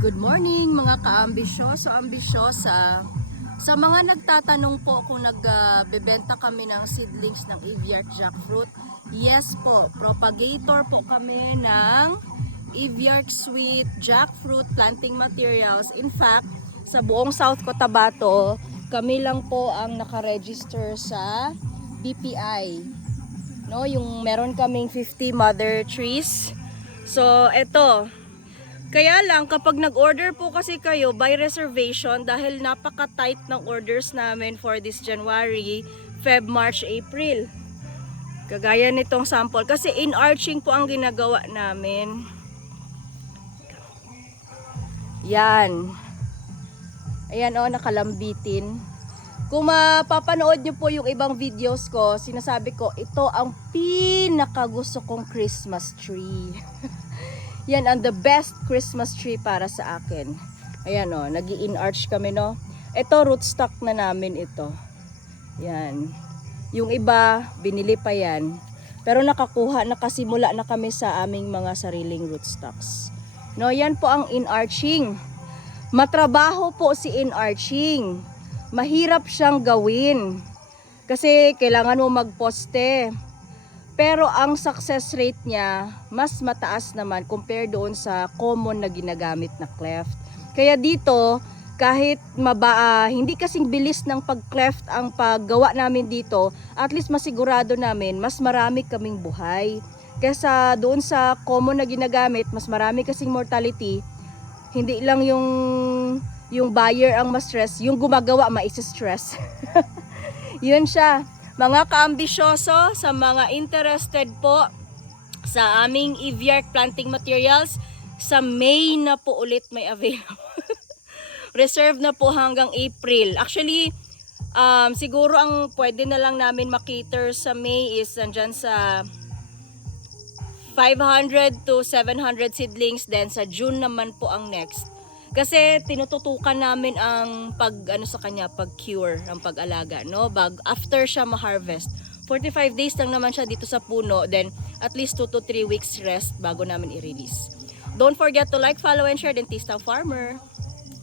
Good morning mga ka-ambisyoso, ambisyosa. Sa mga nagtatanong po kung nagbebenta kami ng seedlings ng Eviart jackfruit, yes po, propagator po kami ng Eviart sweet jackfruit planting materials. In fact, sa buong South Cotabato, kami lang po ang nakaregister sa BPI. No, yung meron kaming 50 mother trees. So, eto. Kaya lang, kapag nag-order po kasi kayo by reservation, dahil napaka-tight ng orders namin for this January, Feb, March, April. Kagaya nitong sample. Kasi in-arching po ang ginagawa namin. Yan. Ayan o, nakalambitin. Kung mapapanood nyo po yung ibang videos ko, sinasabi ko, ito ang pinakagusto kong Christmas tree. Yan ang the best Christmas tree para sa akin. Ayan o, nag-i-in-arch kami no. Ito rootstock na namin ito. Yan. Yung iba, binili pa yan. Pero nakasimula na kami sa aming mga sariling rootstocks. No, yan po ang in-arching. Matrabaho po si in-arching. Mahirap siyang gawin. Kasi kailangan mo magposte. Pero ang success rate niya mas mataas naman compare doon sa common na ginagamit na cleft. Kaya dito kahit hindi kasing bilis ng pag-cleft ang paggawa namin dito, at least masigurado namin mas marami kaming buhay. Kaysa doon sa common na ginagamit, mas marami kasing mortality. Hindi lang yung buyer ang ma-stress, yung gumagawa ma-stress. Yun siya. Mga kaambisyoso, sa mga interested po sa aming Eviart planting materials, sa May na po ulit may available. Reserve na po hanggang April. Actually, siguro ang pwede na lang namin makiter sa May is nandyan sa 500 to 700 seedlings. Then sa June naman po ang next. Kasi tinututukan namin ang pag-cure, ang pag-alaga, no? After siya ma-harvest. 45 days lang naman siya dito sa puno, then at least 2 to 3 weeks rest bago namin i-release. Don't forget to like, follow, and share Dentista Farmer.